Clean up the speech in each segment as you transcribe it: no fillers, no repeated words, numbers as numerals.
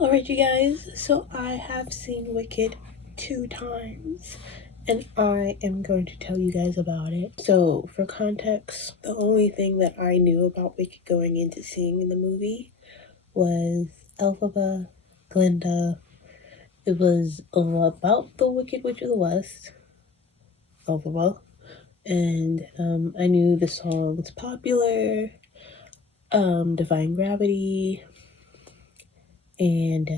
Alright, you guys, so I have seen Wicked 2 times and I am going to tell you guys about it. So, for context, the only thing that I knew about Wicked going into seeing the movie was Elphaba, Glinda. It was about the Wicked Witch of the West, Elphaba, and I knew the song was popular, Defying Gravity, and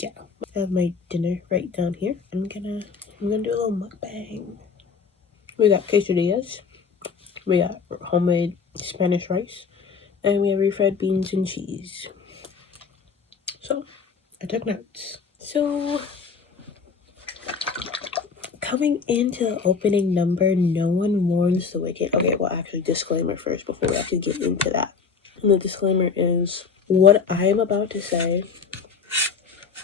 yeah, I have my dinner right down here. I'm gonna do a little mukbang. We got quesadillas, we got homemade Spanish rice, and we have refried beans and cheese. So I took notes. So coming into the opening number, no one mourns the wicked. Okay, well, actually, disclaimer first before we actually get into that. And the disclaimer is what I am about to say,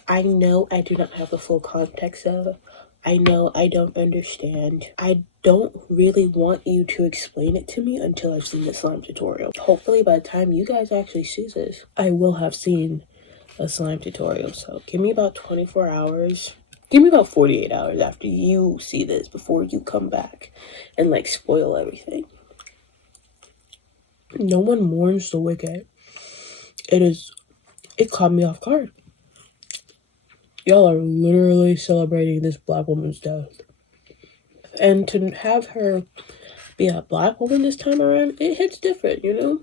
I know I do not have the full context of. I know I don't understand. I don't really want you to explain it to me until I've seen the slime tutorial. Hopefully by the time you guys actually see this, I will have seen a slime tutorial. So give me about 24 hours. Give me about 48 hours after you see this before you come back and like spoil everything. No one mourns the wicked. It caught me off guard. Y'all are literally celebrating this black woman's death. And to have her be a black woman this time around, it hits different, you know?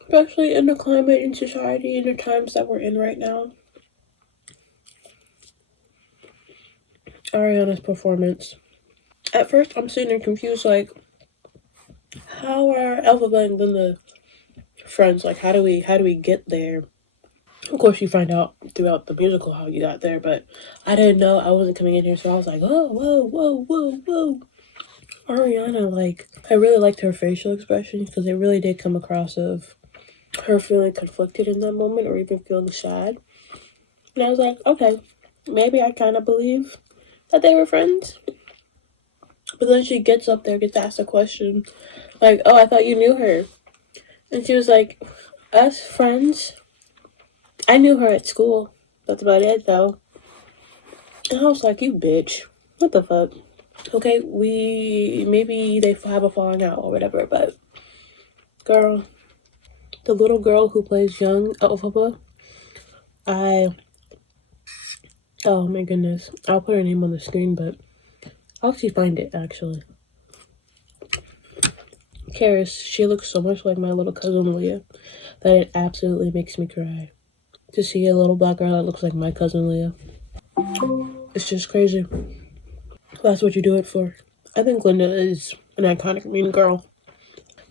Especially in the climate and society and the times that we're in right now. Ariana's performance. At first, I'm sitting there confused, like, how are Elphaba and Glinda friends? Like, how do we get there? Of course, you find out throughout the musical how you got there, but I didn't know. I wasn't coming in here, so I was like, oh, whoa. Ariana, like, I really liked her facial expressions because it really did come across of her feeling conflicted in that moment or even feeling sad. And I was like, okay, maybe I kind of believe that they were friends. But then she gets up there, gets asked a question, like, oh, I thought you knew her. And she was like, us friends? I knew her at school. That's about it, though. And I was like, you bitch. What the fuck? Okay, maybe they have a falling out or whatever, but girl, the little girl who plays young Elphaba, oh my goodness, I'll put her name on the screen, but I'll actually find it, actually. KARIS, she looks so much like my little cousin Leah that it absolutely makes me cry. To see a little black girl that looks like my cousin Leah. It's just crazy. That's what you do it for. I think Glinda is an iconic mean girl.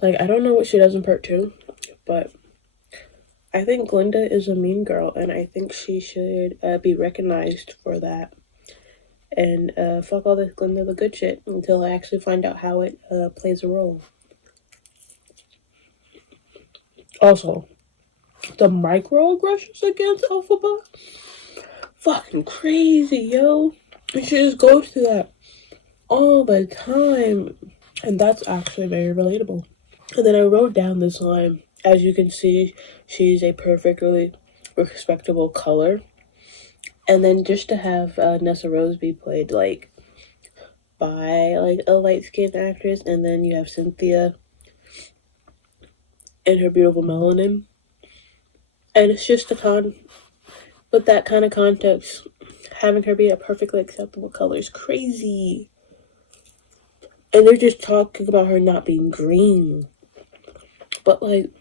Like, I don't know what she does in part 2, but I think Glinda is a mean girl, and I think she should be recognized for that. And fuck all this Glinda the good shit until I actually find out how it plays a role. Also, the microaggressions against Elphaba, fucking crazy, yo. And she just goes through that all the time, and that's actually very relatable. And then I wrote down this line. As you can see, she's a perfectly respectable color. And then just to have Nessa Rose be played like by like a light-skinned actress, and then you have Cynthia and her beautiful melanin, and it's just with that kind of context, having her be a perfectly acceptable color is crazy. And they're just talking about her not being green, but like,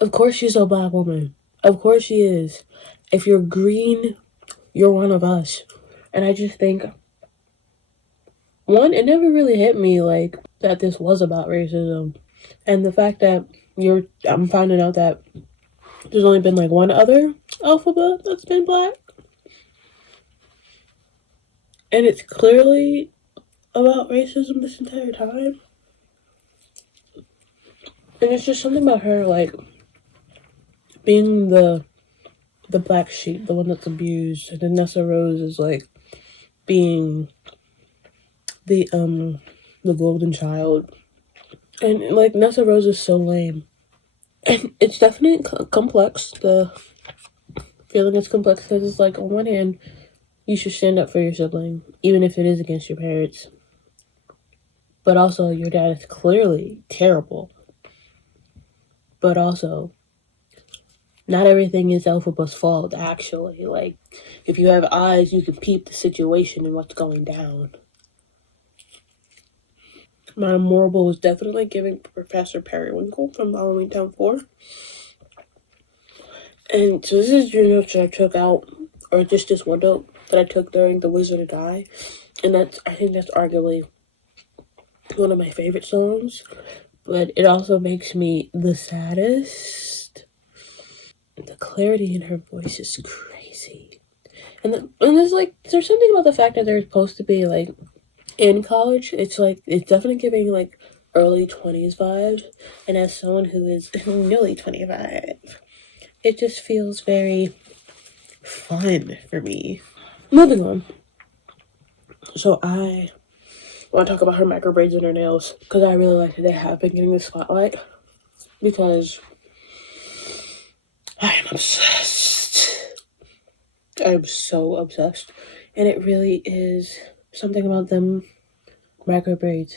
of course she's a black woman. Of course she is. If you're green, you're one of us. And I just think, one, it never really hit me like that this was about racism. And the fact that I'm finding out that there's only been like one other Elphaba that's been black. And it's clearly about racism this entire time. And it's just something about her like being the black sheep, the one that's abused, and then Nessa Rose is like being the golden child. And like Nessa Rose is so lame. And it's definitely complex. The feeling is complex because it's like, on one hand, you should stand up for your sibling, even if it is against your parents. But also, your dad is clearly terrible. But also, not everything is Elphaba's fault, actually. Like, if you have eyes, you can peep the situation and what's going down. Madame Morrible was definitely giving Professor Periwinkle from Halloween Town 4. And so this is your notes that I took out, or just this one note that I took during The Wizard of Die. And I think that's arguably one of my favorite songs. But it also makes me the saddest. The clarity in her voice is crazy. And there's something about the fact that they're supposed to be like in college. It's definitely giving like early 20s vibes. And as someone who is nearly 25, it just feels very fun for me. Moving on. So I want to talk about her micro braids and her nails because I really like that they have been getting the spotlight because I am obsessed. I am so obsessed. And it really is something about them micro braids,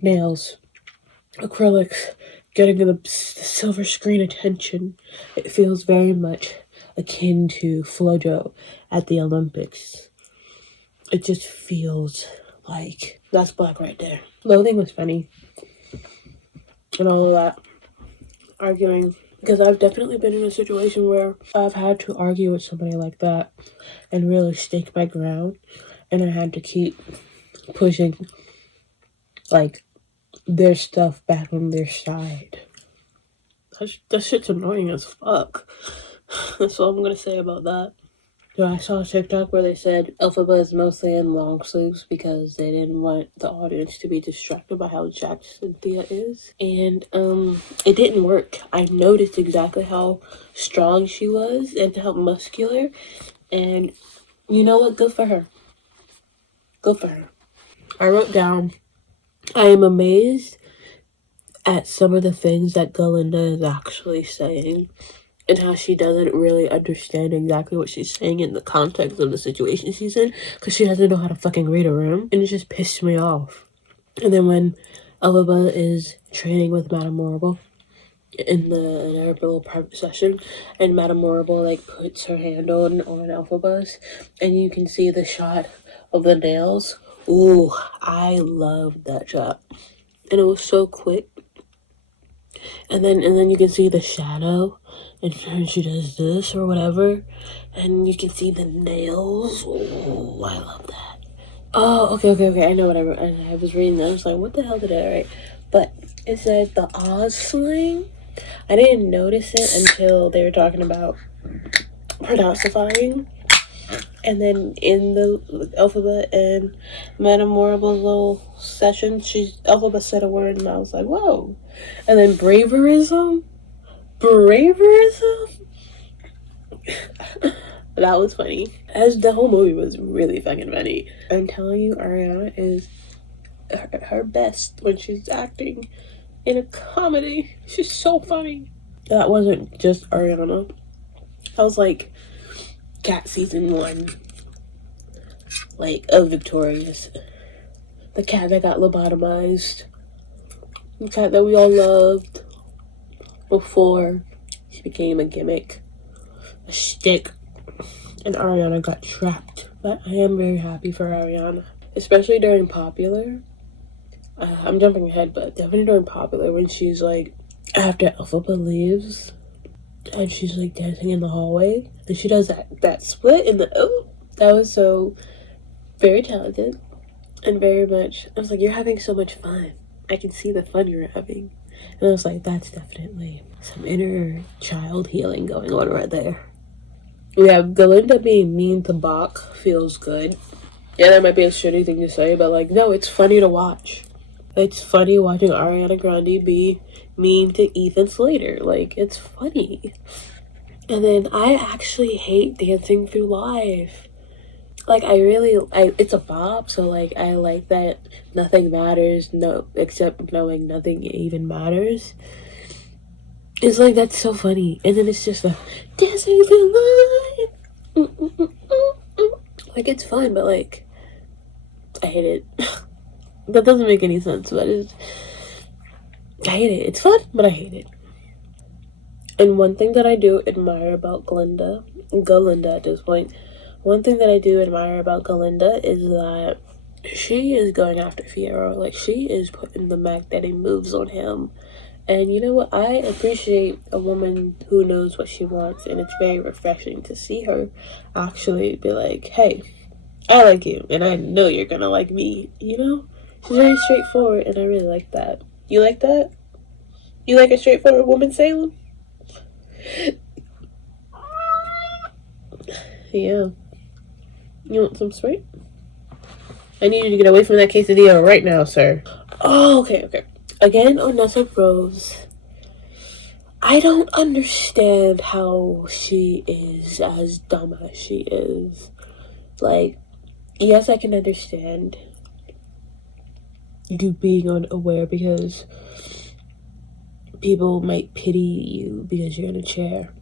nails, acrylics, getting the silver screen attention. It feels very much akin to Flojo at the Olympics. It just feels like that's black right there. Loathing was funny. And all of that. Arguing. Because I've definitely been in a situation where I've had to argue with somebody like that and really stake my ground. And I had to keep pushing, like, their stuff back on their side. That shit's annoying as fuck. That's all I'm gonna say about that. So I saw a TikTok where they said Elphaba is mostly in long sleeves because they didn't want the audience to be distracted by how jacked Cynthia is. And it didn't work. I noticed exactly how strong she was and how muscular. And you know what? Good for her. Good for her. I wrote down, I am amazed at some of the things that Glinda is actually saying and how she doesn't really understand exactly what she's saying in the context of the situation she's in because she doesn't know how to fucking read a room, and it just pissed me off. And then when Elphaba is training with Madame Morrible in her little private session, and Madame Morrible like puts her hand on Elphaba's, and you can see the shot of the nails. Ooh, I loved that shot, and it was so quick. And then you can see the shadow, and she does this or whatever, and you can see the nails. Oh, I love that. Oh, okay. I know what I was reading that. I was like, what the hell did I write? But it said the Oz slang. I didn't notice it until they were talking about pronouncifying. And then in the Elphaba and Madame Morrible's little session, Elphaba said a word, and I was like, whoa. And then braverism? That was funny. As the whole movie was really fucking funny. I'm telling you, Ariana is her best when she's acting in a comedy. She's so funny. That wasn't just Ariana. That was like Cat season 1. Like, of Victorious. The cat that got lobotomized. The cat that we all loved before she became a gimmick. A shtick. And Ariana got trapped. But I am very happy for Ariana. Especially during Popular. I'm jumping ahead, but definitely during Popular when she's like, after Elphaba leaves, and she's like dancing in the hallway, and she does that split in the, that was so very talented and very much, I was like, you're having so much fun. I can see the fun you're having. And I was like, that's definitely some inner child healing going on right there. We have Glinda being mean to Bach feels good. Yeah, that might be a shitty thing to say, but like, no, it's funny to watch. It's funny watching Ariana Grande be mean to Ethan Slater. Like, it's funny. And then I actually hate Dancing Through Life. Like, it's a bop, so like, I like that nothing matters, no, except knowing nothing even matters. It's like, that's so funny. And then it's just a dancing the line. Like, it's fun, but like, I hate it. That doesn't make any sense, but I hate it. It's fun, but I hate it. And one thing that I do admire about Glinda at this point, one thing that I do admire about Glinda is that she is going after Fiyero. Like, she is putting the magnetic moves on him. And you know what? I appreciate a woman who knows what she wants, and it's very refreshing to see her actually be like, hey, I like you, and I know you're gonna like me, you know? She's very straightforward, and I really like that. You like that? You like a straightforward woman, Salem? Yeah. You want some Sprite? I need you to get away from that quesadilla right now, sir. Oh, okay. Again, on Nessa Rose, I don't understand how she is as dumb as she is. Like, yes, I can understand you being unaware because people might pity you because you're in a chair.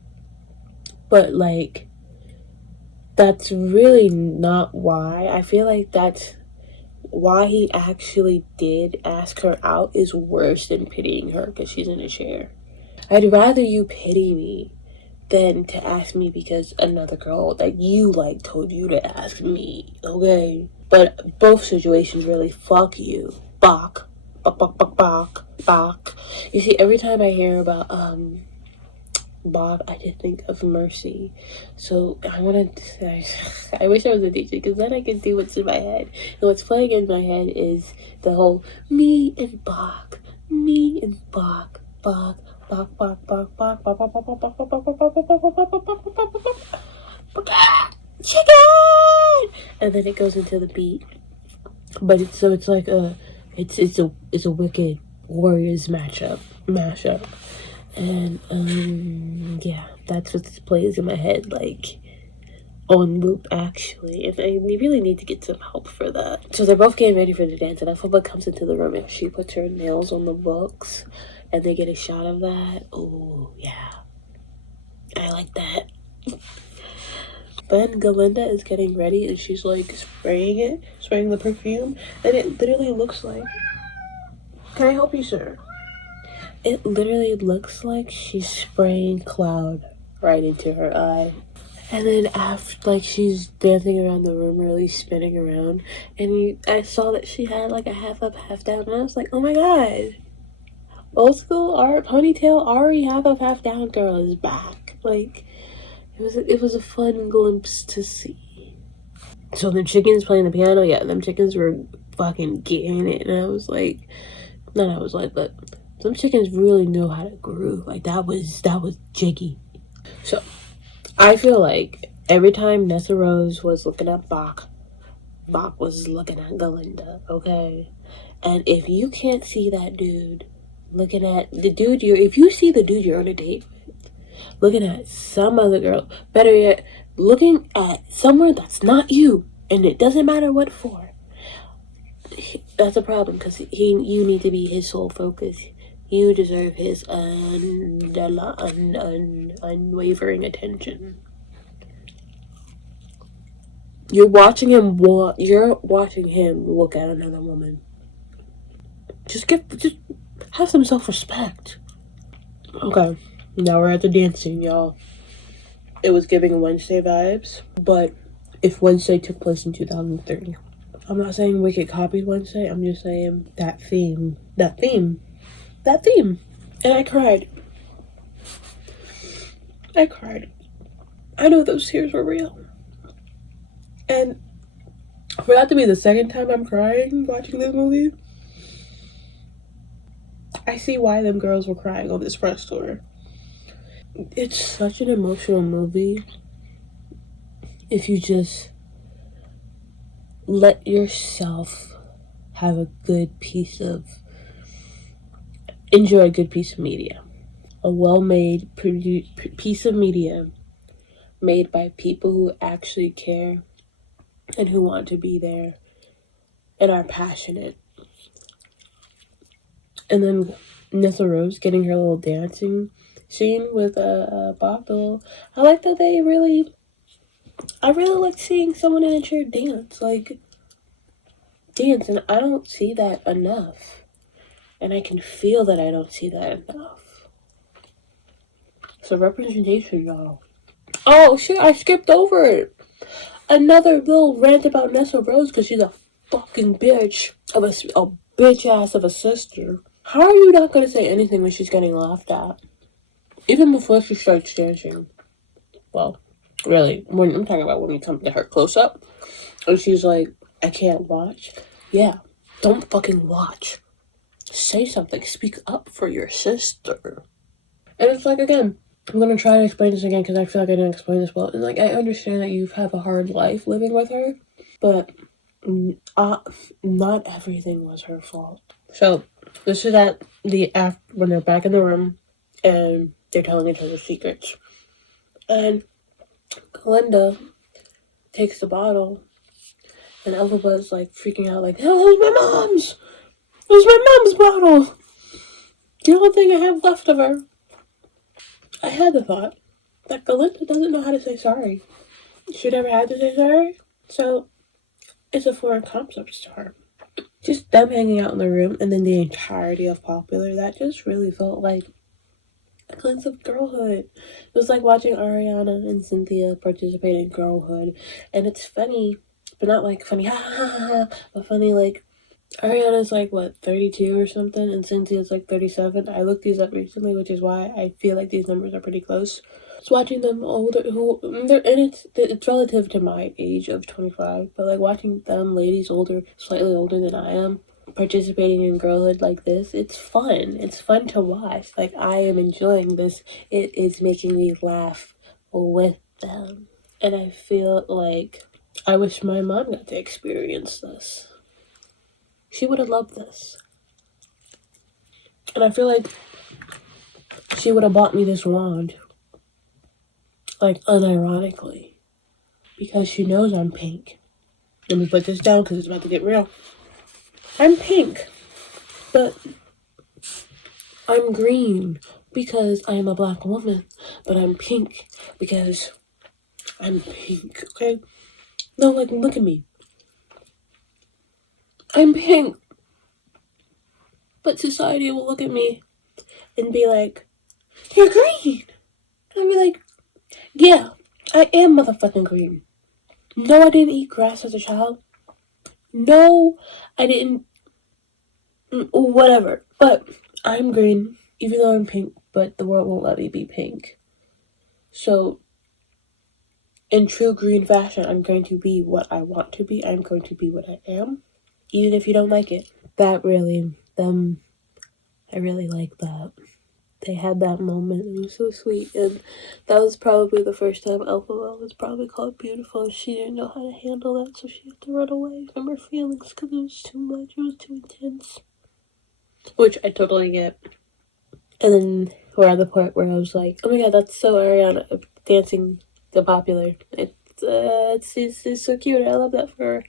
But, like, that's really not why. I feel like that's why he actually did ask her out is worse than pitying her because she's in a chair. I'd rather you pity me than to ask me because another girl that you like told you to ask me, okay? But both situations really fuck you. Bok. Bok. You see, every time I hear about Bob, I just think of Mercy. So I want to. I wish I was a teacher because then I could do what's in my head. And what's playing in my head is the whole me and Bach, Bach, chicken, and then it goes into the beat. But it's like it's a wicked warriors mashup. And yeah, that's what plays in my head, like, on loop, actually. And I really need to get some help for that. So they're both getting ready for the dance, and Elphaba comes into the room, and she puts her nails on the books, and they get a shot of that. Oh, yeah. I like that. Then Glinda is getting ready, and she's, like, spraying the perfume, and it literally looks like... Can I help you, sir? It literally looks like she's spraying cloud right into her eye. And then after, like, she's dancing around the room, really spinning around, and I saw that she had, like, a half up, half down, and I was like, oh my god. Old school art, ponytail, Ari half up, half down girl is back. Like, it was a fun glimpse to see. So them chickens playing the piano, yeah, them chickens were fucking getting it, and I was like, but some chickens really know how to groove. Like, that was jiggy. So I feel like every time Nessa Rose was looking at Bach was looking at Glinda, okay? And if you can't see that dude looking at the dude if you see the dude you're on a date with looking at some other girl, better yet, looking at somewhere that's not you, and it doesn't matter what for, that's a problem, because you need to be his sole focus. You deserve his unwavering attention. You're watching him look at another woman. Just have some self-respect. Okay, now we're at the dancing, y'all. It was giving Wednesday vibes, but if Wednesday took place in 2003. I'm not saying Wicked copied Wednesday, I'm just saying that theme. And I cried. I know those tears were real. And for that to be the second time I'm crying watching this movie, I see why them girls were crying on this press tour. It's such an emotional movie if you just let yourself enjoy a good piece of media. A well-made piece of media made by people who actually care and who want to be there and are passionate. And then Nessa Rose getting her little dancing scene with Bottle. I like that I really like seeing someone in a chair dance, and I don't see that enough. And I can feel that I don't see that enough. So representation, y'all. Oh shit, I skipped over it. Another little rant about Nessa Rose because she's a fucking bitch of a bitch ass of a sister. How are you not gonna say anything when she's getting laughed at? Even before she starts dancing. Well, really, when I'm talking about when we come to her close up, and she's like, I can't watch. Yeah, don't fucking watch. Say something. Speak up for your sister. And it's like, again, I'm gonna try to explain this again because I feel like I didn't explain this well. And like, I understand that you have a hard life living with her, but not everything was her fault. So this is at the when they're back in the room and they're telling each other secrets, and Glinda takes the bottle, and Elphaba's like freaking out, like, "Oh, it was my mom's! It was my mom's bottle! The only thing I have left of her." I had the thought that Glinda doesn't know how to say sorry. She never had to say sorry, so it's a foreign concept to her. Just them hanging out in the room, and then the entirety of Popular, that just really felt like a glimpse of girlhood. It was like watching Ariana and Cynthia participate in girlhood, and it's funny, but not like funny, ha ha ha ha, but funny like, Ariana's like, what, 32 or something, and Cynthia's like 37. I looked these up recently, which is why I feel like these numbers are pretty close. It's watching them older, and it's relative to my age of 25, but like watching them ladies older, slightly older than I am, participating in girlhood like this, it's fun. It's fun to watch. Like, I am enjoying this. It is making me laugh with them. And I feel like I wish my mom got to experience this. She would have loved this. And I feel like she would have bought me this wand. Like, unironically. Because she knows I'm pink. Let me put this down because it's about to get real. I'm pink. But I'm green because I am a black woman. But I'm pink because I'm pink, okay? No, like, look at me. I'm pink. But society will look at me and be like, you're green. And I'll be like, yeah, I am motherfucking green. No, I didn't eat grass as a child. No, I didn't. Whatever. But I'm green, even though I'm pink, but the world won't let me be pink. So, in true green fashion, I'm going to be what I want to be. I'm going to be what I am, even if you don't like it. That really, I really like that. They had that moment. It was so sweet. And that was probably the first time Elphaba was probably called beautiful. She didn't know how to handle that, so she had to run away from her feelings because it was too much. It was too intense. Which I totally get. And then we're at the point where I was like, oh my god, that's so Ariana dancing the Popular. It's so cute. I love that for her.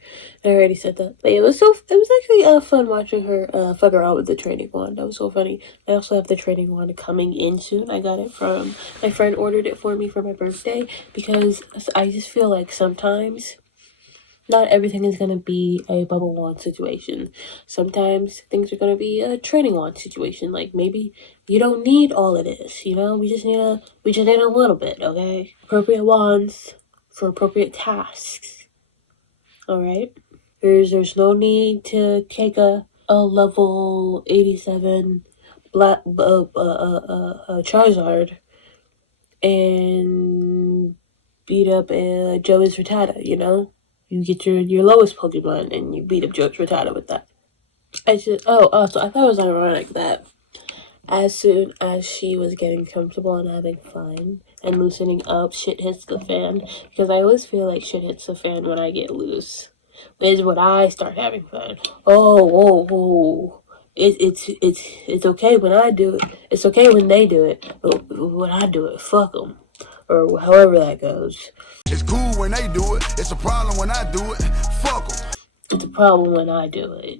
I already said that. But it was actually fun watching her fuck around with the training wand. That was so funny. I also have the training wand coming in soon. I got it from my friend, ordered it for me for my birthday because I just feel like sometimes not everything is gonna be a bubble wand situation. Sometimes things are gonna be a training wand situation. Like, maybe you don't need all of this, you know? We just need a little bit, okay? Appropriate wands for appropriate tasks. Alright? There's no need to take a level 87 black Charizard and beat up Joey's Rattata, you know? You get your lowest Pokemon and you beat up Joey's Rattata with that. So I thought it was ironic that as soon as she was getting comfortable and having fun and loosening up, shit hits the fan. Because I always feel like shit hits the fan when I get loose. Is when I start having fun. Oh. It's okay when I do it. It's okay when they do it. But when I do it, fuck them. Or however that goes. It's cool when they do it. It's a problem when I do it. Fuck them. It's a problem when I do it.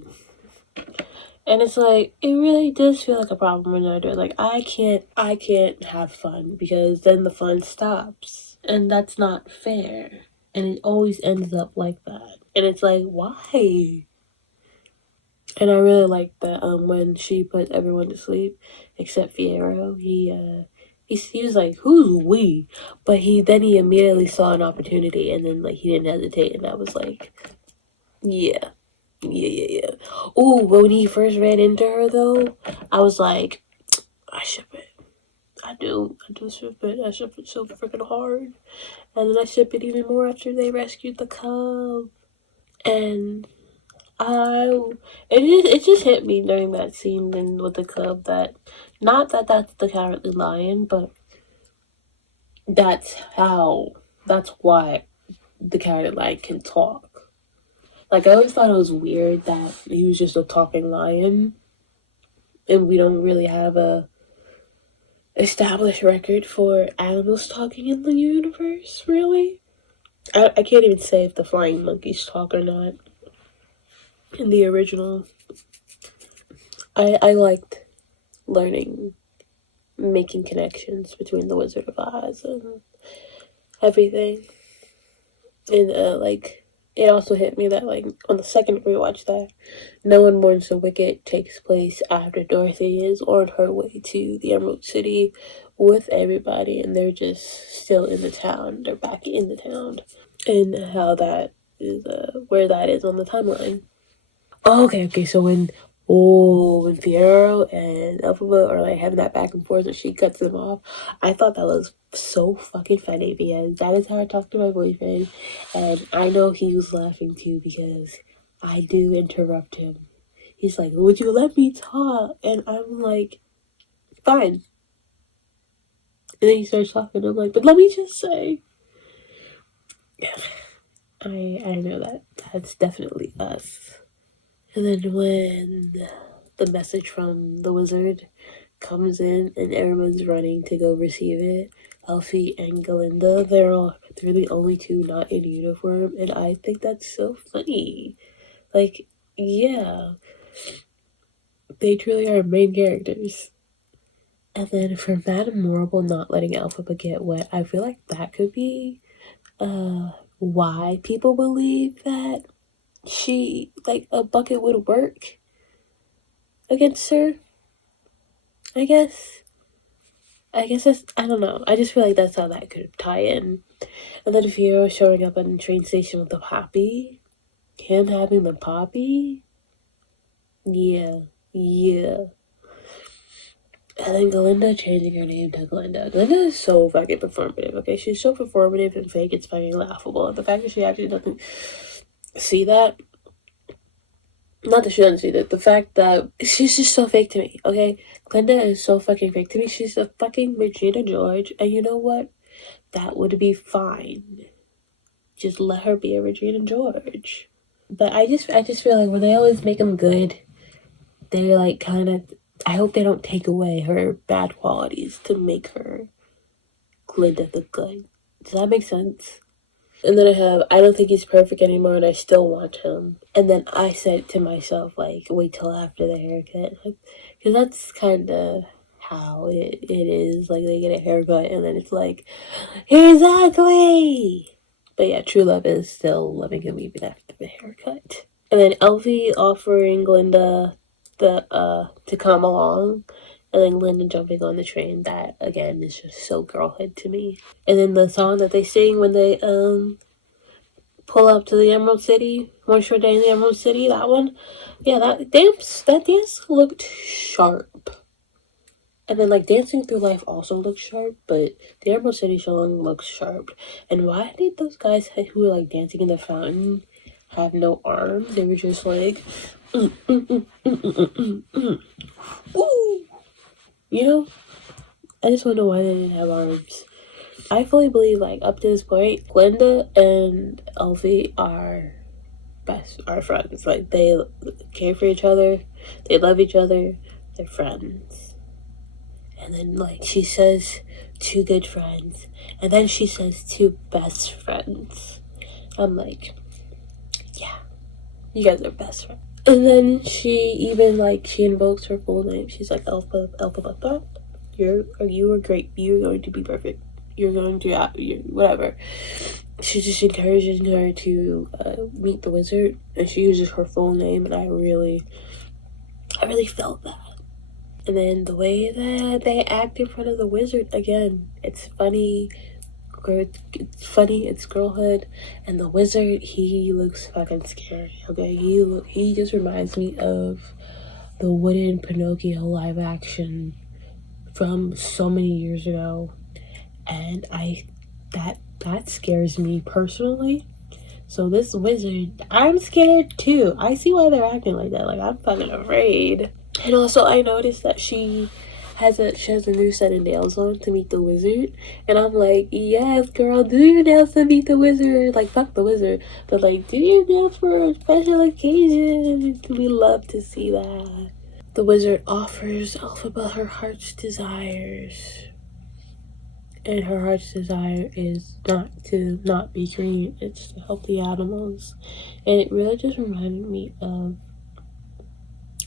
And it's like, it really does feel like a problem when they're doing, like, I can't have fun because then the fun stops. And that's not fair. And it always ends up like that. And it's like, why? And I really like that when she put everyone to sleep except Fierro, he was like, who's we? But he immediately saw an opportunity and then like he didn't hesitate, and I was like, yeah. Ooh, when he first ran into her though, I was like, I ship it. I do ship it. I ship it so freaking hard. And then I ship it even more after they rescued the cub. And it just hit me during that scene with the cub that, not that that's the Cowardly Lion, but that's why the Cowardly Lion can talk. Like, I always thought it was weird that he was just a talking lion, and we don't really have a established record for animals talking in the universe, really. I can't even say if the flying monkeys talk or not in the original. I liked making connections between the Wizard of Oz and everything. And it also hit me that like on the second rewatch that No One Mourns the Wicked takes place after Dorothy is on her way to the Emerald City with everybody, and they're just still in the town. They're back in the town, and how that is where that is on the timeline. Oh, okay. So when Fierro and Elphaba are like having that back and forth and she cuts them off, I thought that was so fucking funny because that is how I talk to my boyfriend, and I know he was laughing too because I do interrupt him. He's like, would you let me talk? And I'm like, fine. And then he starts talking, I'm like, but let me just say. I know that's definitely us. And then when the message from the wizard comes in and everyone's running to go receive it, Elfie and Glinda, they're the only two not in uniform, and I think that's so funny. Like, yeah, they truly are main characters. And then for Madame Morrible not letting Elphaba get wet, I feel like that could be why people believe that a bucket would work against her. I guess that's, I don't know. I just feel like that's how that could tie in. And then Fierro showing up at the train station with the poppy. Him having the poppy. Yeah. And then Glinda changing her name to Glinda. Glinda is so fucking performative, okay? She's so performative and fake, it's fucking laughable. And the fact that she actually doesn't see that, not that she doesn't see that, the fact that she's just so fake to me, okay? Glinda is so fucking fake to me. She's a fucking Regina George, and you know what? That would be fine. Just let her be a Regina George. But I just feel like when they always make them good, they're like kind of, I hope they don't take away her bad qualities to make her Glinda the good. Does that make sense? And then I don't think he's perfect anymore and I still want him. And then I said to myself, like, wait till after the haircut. Because that's kind of how it is. Like, they get a haircut and then it's like, he's ugly! But yeah, true love is still loving him even after the haircut. And then Elfie offering Glinda to come along, and then Glinda jumping on the train. That again is just so girlhood to me. And then the song that they sing when they pull up to the Emerald City, One Short Day in the Emerald City, that one, yeah, that dance looked sharp. And then like Dancing Through Life also looks sharp, but the Emerald City song looks sharp. And why did those guys who were like dancing in the fountain have no arms? They were just like ooh. You know? I just want to know why they didn't have arms. I fully believe, like, up to this point, Glinda and Elfie are friends. Like, they care for each other, they love each other, they're friends. And then, like, she says two good friends, and then she says two best friends. I'm like, yeah, you guys are best friends. And then she invokes her full name. She's like, Elphaba, you are great. You're going to be perfect. You're going to, whatever. She just encourages her to meet the wizard, and she uses her full name, and I really felt that. And then the way that they act in front of the wizard, again, it's funny. It's girlhood, and the wizard, he looks fucking scary. Okay, he just reminds me of the wooden Pinocchio live action from so many years ago, and that scares me personally. So this wizard, I'm scared too. I see why they're acting like that. Like, I'm fucking afraid. And also, I noticed that she has a new set of nails on to meet the wizard, and I'm like, yes, girl, do your nails to meet the wizard. Like, fuck the wizard, but like, do your nails for a special occasion. We love to see that. The wizard offers Elphaba her heart's desires, and her heart's desire is not be green. It's to help the animals, and it really just reminded me of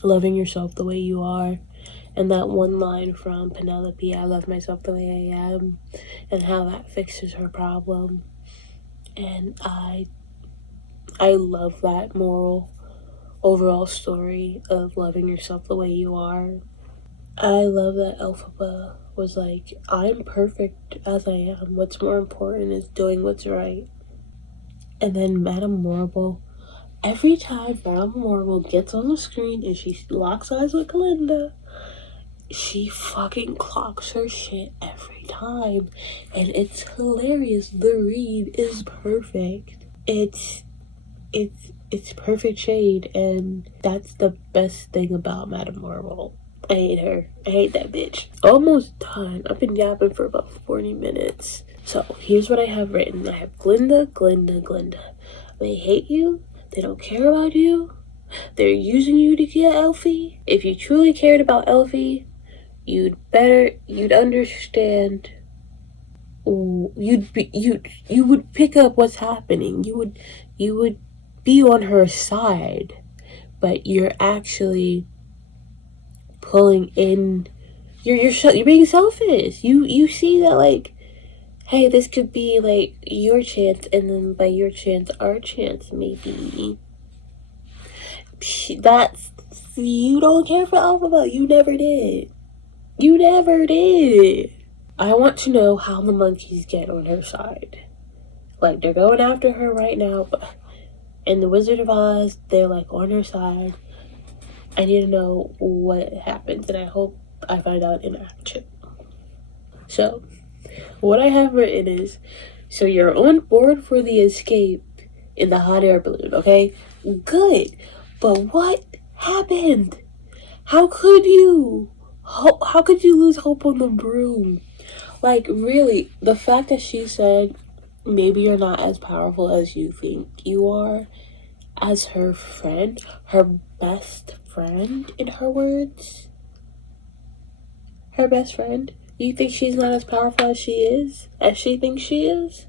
loving yourself the way you are. And that one line from Penelope, I love myself the way I am, and how that fixes her problem. And I love that moral overall story of loving yourself the way you are. I love that Elphaba was like, I'm perfect as I am. What's more important is doing what's right. And then Madame Morrible, every time Madame Morrible gets on the screen and she locks eyes with Glinda, she fucking clocks her shit every time, and it's hilarious. The read is perfect. It's perfect shade, and that's the best thing about Madame Marvel. I hate her. I hate that bitch. Almost done. I've been yapping for about 40 minutes. So here's what I have written. I have Glinda. They hate you. They don't care about you. They're using you to get Elfie. If you truly cared about Elfie, you'd understand. You would pick up what's happening. You would be on her side, but you're actually pulling in. You're being selfish. You see that, like, hey, this could be like your chance, and then by your chance, our chance, maybe. That's, you don't care for Elphaba. You never did. You never did. I want to know how the monkeys get on her side. Like, they're going after her right now, but in the Wizard of Oz, they're like on her side. I need to know what happens, and I hope I find out in action. So, what I have written is, so you're on board for the escape in the hot air balloon, okay? Good. But what happened? How could you? How could you lose hope on the broom? Like, really, the fact that she said, maybe you're not as powerful as you think you are, as her friend, her best friend, in her words. Her best friend. You think she's not as powerful as she thinks she is?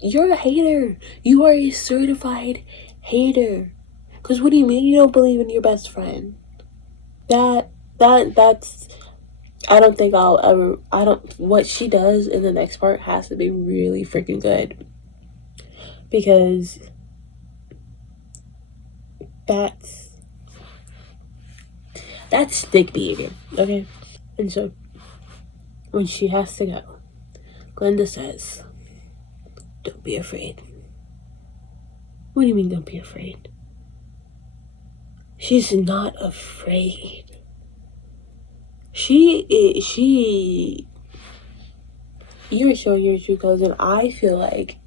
You're a hater. You are a certified hater. Because what do you mean you don't believe in your best friend? That's, what she does in the next part has to be really freaking good. Because that's stick behavior, okay? And so, when she has to go, Glinda says, don't be afraid. What do you mean, don't be afraid? She's not afraid. You're showing your true colors, and I feel like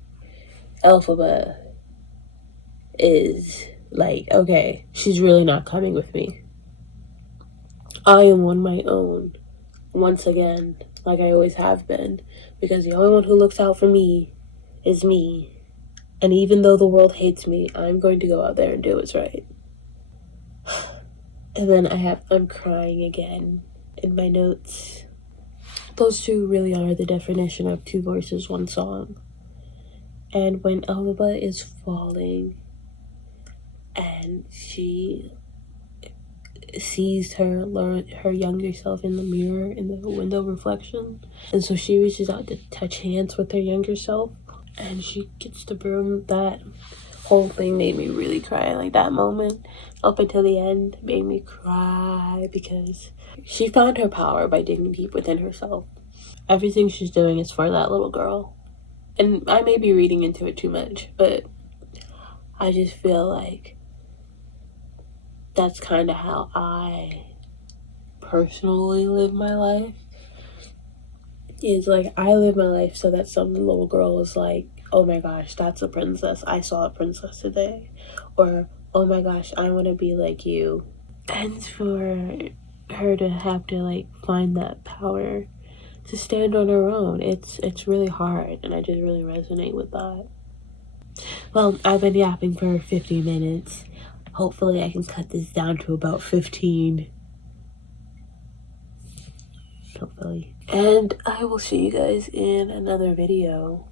Elphaba is like, okay, she's really not coming with me. I am on my own, once again, like I always have been, because the only one who looks out for me is me. And even though the world hates me, I'm going to go out there and do what's right. And then I'm crying again in my notes. Those two really are the definition of two voices, one song. And when Elphaba is falling, and she sees her younger self in the mirror, in the window reflection, and so she reaches out to touch hands with her younger self, and she gets the broom. That whole thing made me really cry. Like, that moment up until the end made me cry, because she found her power by digging deep within herself. Everything she's doing is for that little girl. And I may be reading into it too much, but I just feel like that's kind of how I personally live my life. Is like, I live my life so that some little girl is like, oh my gosh, that's a princess. I saw a princess today. Or, oh my gosh, I want to be like you. And for her to have to like find that power to stand on her own, it's really hard, and I just really resonate with that. Well, I've been yapping for 50 minutes. Hopefully I can cut this down to about 15. Hopefully. And I will see you guys in another video.